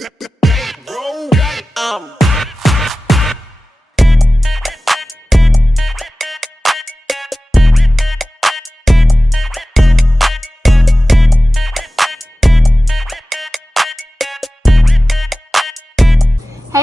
Hey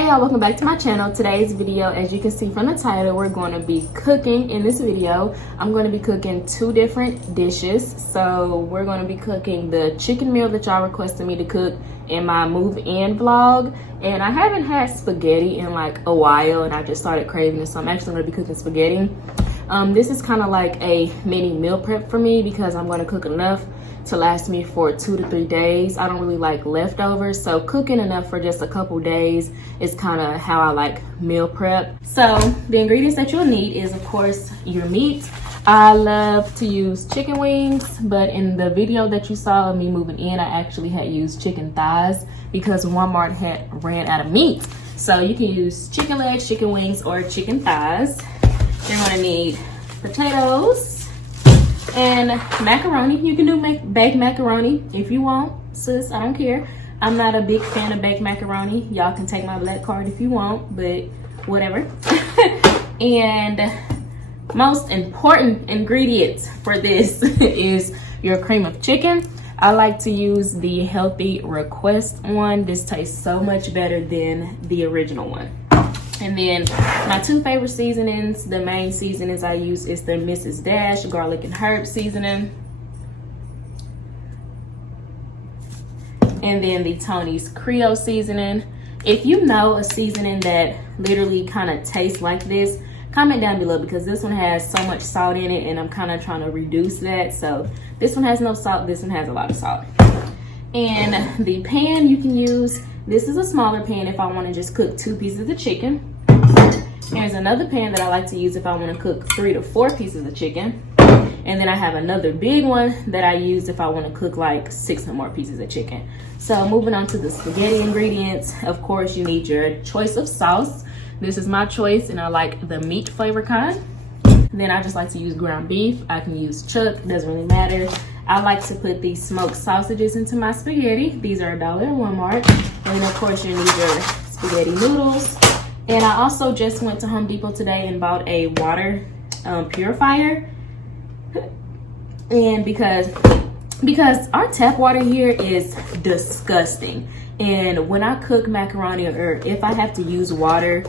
y'all, welcome back to my channel. Today's video, as you can see from the title, we're going to be cooking. In this video, I'm going to be cooking two different dishes. So we're going to be cooking the chicken meal that y'all requested me to cook in my move-in vlog. And I haven't had spaghetti in like a while, and I just started craving it, so I'm actually going to be cooking spaghetti. This is kind of like a mini meal prep for me because I'm going to cook enough to last me for 2 to 3 days. I don't really like leftovers, so cooking enough for just a couple days is kind of how I like meal prep. So the ingredients that you'll need is, of course, your meat. I love to use chicken wings, but in the video that you saw of me moving in, I actually had used chicken thighs because Walmart had ran out of meat. So you can use chicken legs, chicken wings, or chicken thighs. You're gonna need potatoes and macaroni. You can do baked macaroni if you want, sis, I don't care. I'm not a big fan of baked macaroni. Y'all can take my black card if you want, but whatever. And most important ingredients for this is your cream of chicken. I like to use the healthy request one. This tastes so much better than the original one. And then my two favorite seasonings, the main seasonings I use is the Mrs. Dash garlic and herb seasoning. And then the Tony's Creole seasoning. If you know a seasoning that literally kind of tastes like this, comment down below because this one has so much salt in it and I'm kind of trying to reduce that. So this one has no salt, this one has a lot of salt. And the pan you can use, this is a smaller pan if I want to just cook 2 pieces of chicken. There's another pan that I like to use if I want to cook 3 to 4 pieces of chicken. And then I have another big one that I use if I want to cook like 6 or more pieces of chicken. So moving on to the spaghetti ingredients, of course you need your choice of sauce. This is my choice and I like the meat flavor kind. Then I just like to use ground beef. I can use chuck, doesn't really matter. I like to put these smoked sausages into my spaghetti. These are $1 at Walmart. And then of course you need your spaghetti noodles. And I also just went to Home Depot today and bought a water purifier. And because our tap water here is disgusting. And when I cook macaroni or if I have to use water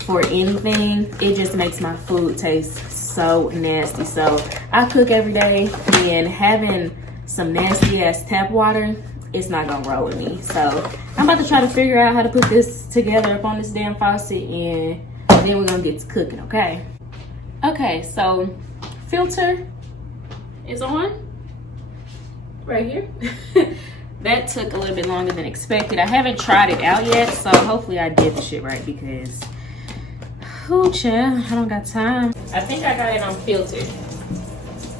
for anything, it just makes my food taste so nasty. So I cook every day and having some nasty ass tap water, it's not gonna roll with me. So I'm about to try to figure out how to put this together up on this damn faucet and then we're gonna get to cooking, okay? Okay, so filter is on right here. That took a little bit longer than expected. I haven't tried it out yet, so hopefully I did the shit right because oh child, I don't got time. I think I got it on filter.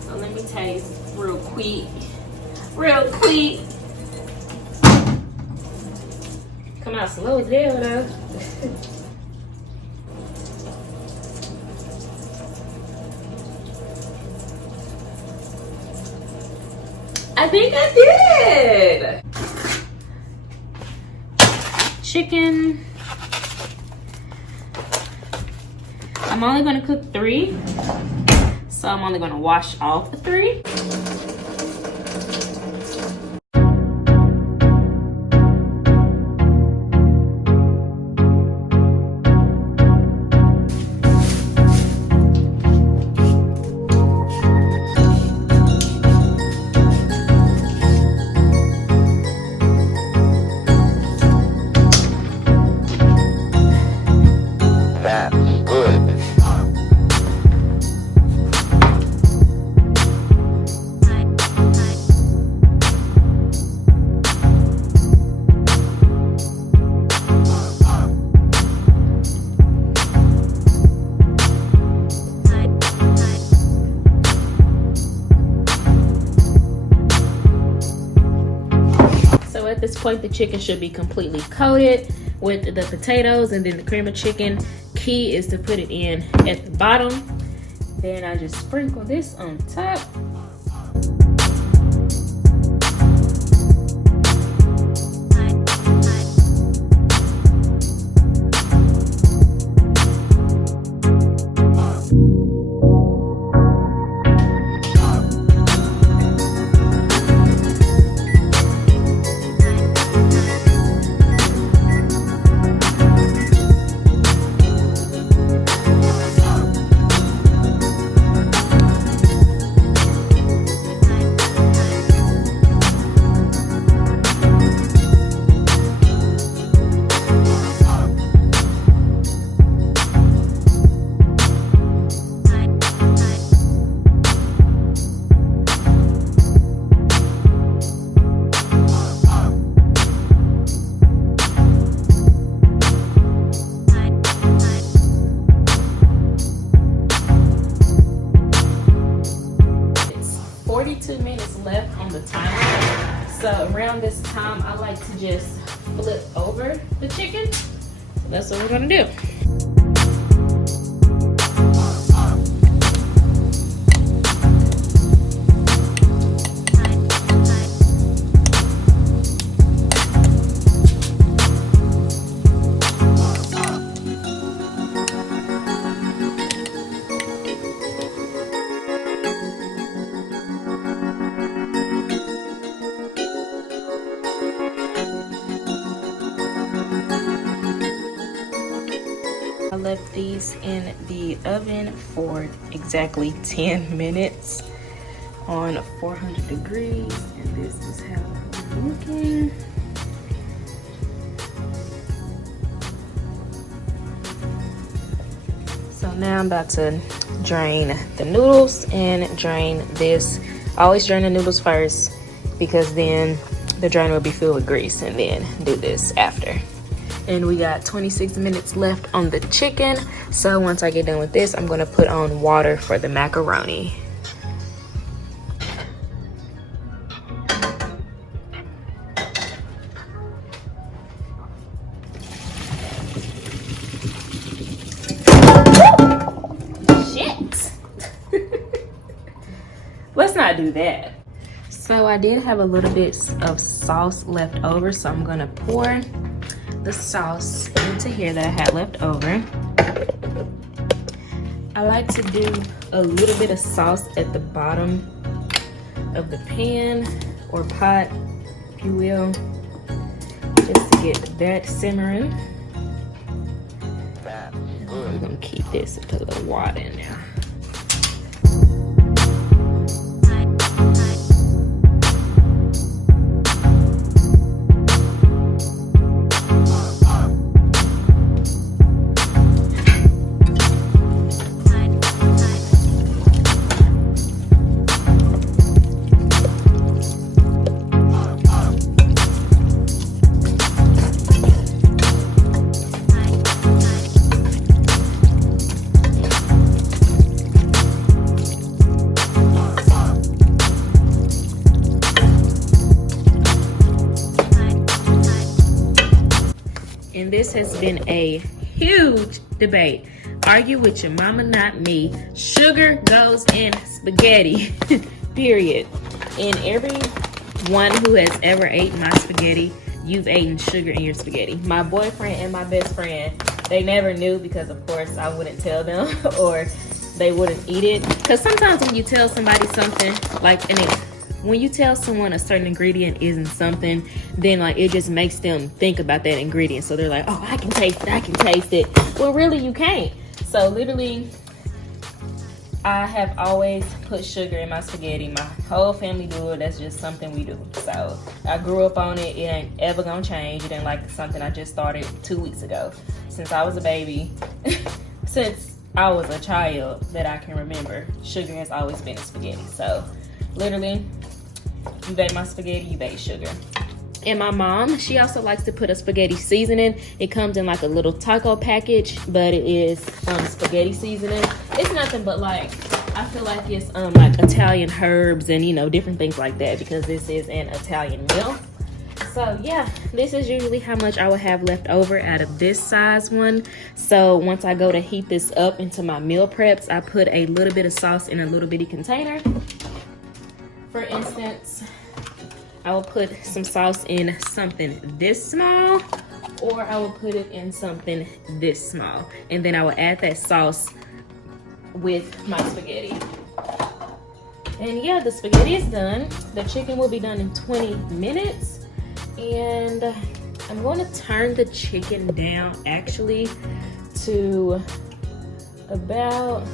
So let me taste real quick. Real quick. Come out slow as hell though. I think I did. Chicken. I'm only gonna cook 3. So I'm only gonna wash off the 3. At this point, the chicken should be completely coated with the potatoes and then the cream of chicken. Key is to put it in at the bottom. Then I just sprinkle this on top. time, I like to just flip over the chicken. So that's what we're gonna do. I left these in the oven for exactly 10 minutes on 400 degrees, and this is how it's looking. So now I'm about to drain the noodles and drain this. I always drain the noodles first because then the drainer will be filled with grease, and then do this after. And we got 26 minutes left on the chicken. So once I get done with this, I'm gonna put on water for the macaroni. Shit! Let's not do that. So I did have a little bit of sauce left over, so I'm gonna pour the sauce into here that I had left over. I like to do a little bit of sauce at the bottom of the pan or pot, if you will, just to get that simmering. I'm gonna keep this and put a little water in there. And this has been a huge debate. Argue with your mama, not me. Sugar goes in spaghetti, period. And everyone who has ever ate my spaghetti, you've eaten sugar in your spaghetti. My boyfriend and my best friend, they never knew because of course I wouldn't tell them or they wouldn't eat it. Because sometimes when you tell somebody something, when you tell someone a certain ingredient isn't something, then like it just makes them think about that ingredient. So they're like, oh, I can taste it, I can taste it. Well, really you can't. So literally, I have always put sugar in my spaghetti. My whole family do it. That's just something we do. So I grew up on it. It ain't ever gonna change. It ain't like something I just started 2 weeks ago. Since I was a baby, since I was a child that I can remember, sugar has always been in spaghetti. So literally, you bake my spaghetti, you bake sugar. And my mom, she also likes to put a spaghetti seasoning. It comes in like a little taco package, but it is spaghetti seasoning. It's nothing but like, I feel like it's like Italian herbs and, you know, different things like that because this is an Italian meal. So yeah, this is usually how much I will have left over out of this size one. So once I go to heat this up into my meal preps, I put a little bit of sauce in a little bitty container. For instance, I will put some sauce in something this small, or I will put it in something this small. And then I will add that sauce with my spaghetti. And yeah, the spaghetti is done. The chicken will be done in 20 minutes. And I'm going to turn the chicken down actually to about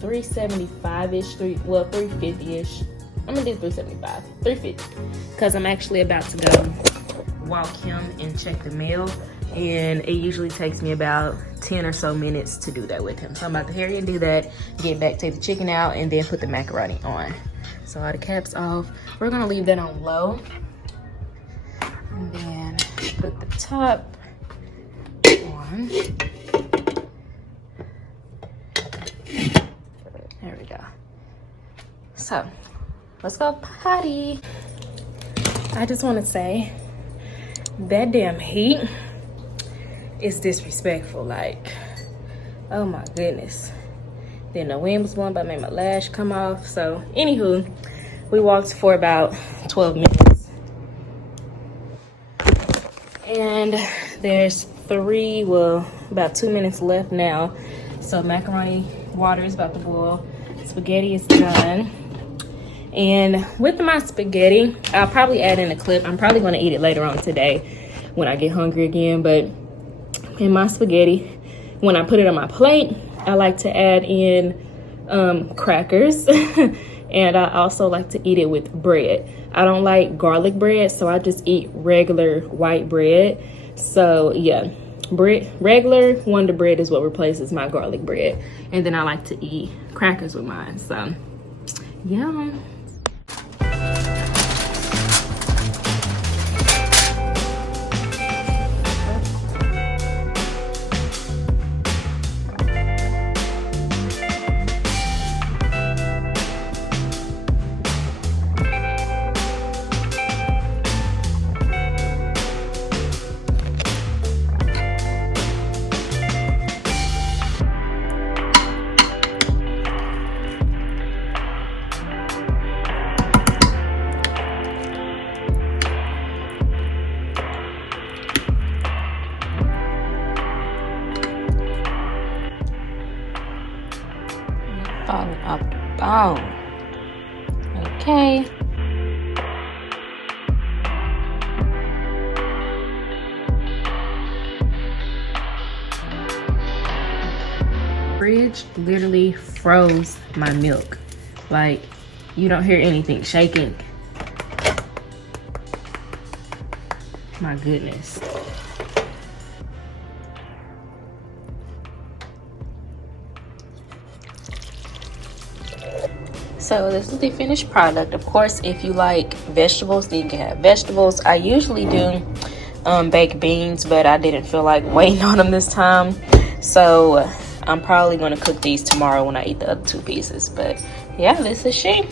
375-ish, 350-ish. I'm gonna do 375, 350, because I'm actually about to go walk him and check the mail, and it usually takes me about 10 or so minutes to do that with him. So I'm about to hurry and do that, get back, take the chicken out, and then put the macaroni on. So all the caps off. We're gonna leave that on low, and then put the top on. There we go. So let's go potty. I just want to say That damn heat is disrespectful. Like, oh my goodness. Then the wind was blowing, but made my lash come off. So anywho, we walked for about 12 minutes. And there's about 2 minutes left now. So macaroni water is about to boil. Spaghetti is done. And with my spaghetti, I'll probably add in a clip. I'm probably going to eat it later on today when I get hungry again. But in my spaghetti, when I put it on my plate, I like to add in crackers. And I also like to eat it with bread. I don't like garlic bread, so I just eat regular white bread. So yeah, regular Wonder Bread is what replaces my garlic bread. And then I like to eat crackers with mine. So yeah. Falling off the bone. Okay. Fridge literally froze my milk. Like, you don't hear anything shaking. My goodness. So this is the finished product. Of course, if you like vegetables, then you can have vegetables. I usually do baked beans, but I didn't feel like waiting on them this time. So I'm probably going to cook these tomorrow when I eat the other 2 pieces. But yeah, this is she.